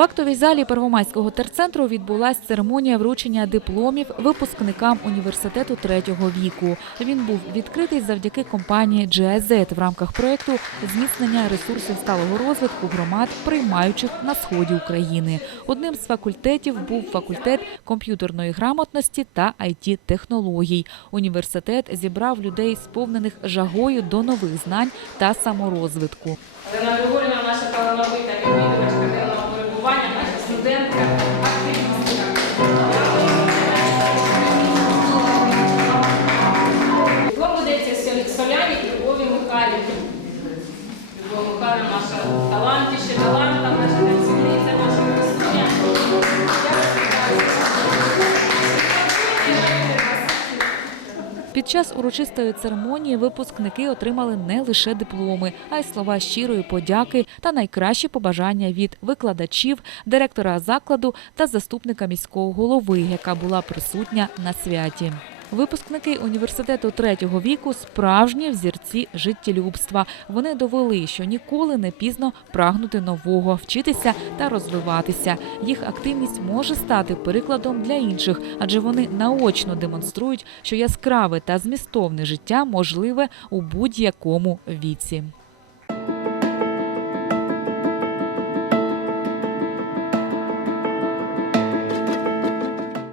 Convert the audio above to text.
В актовій залі Первомайського терцентру відбулася церемонія вручення дипломів випускникам університету третього віку. Він був відкритий завдяки компанії GIZ в рамках проєкту зміцнення ресурсів сталого розвитку громад, приймаючих на сході України. Одним з факультетів був факультет комп'ютерної грамотності та it технологій Університет зібрав людей, сповнених жагою до нових знань та саморозвитку. Олена Михайлівна, наша талантіще, таланта, наша працівниця, наша красуня. Під час урочистої церемонії випускники отримали не лише дипломи, а й слова щирої подяки та найкращі побажання від викладачів, директора закладу та заступника міського голови, яка була присутня на святі. Випускники університету третього віку справжні взірці життєлюбства. Вони довели, що ніколи не пізно прагнути нового, вчитися та розвиватися. Їх активність може стати прикладом для інших, адже вони наочно демонструють, що яскраве та змістовне життя можливе у будь-якому віці.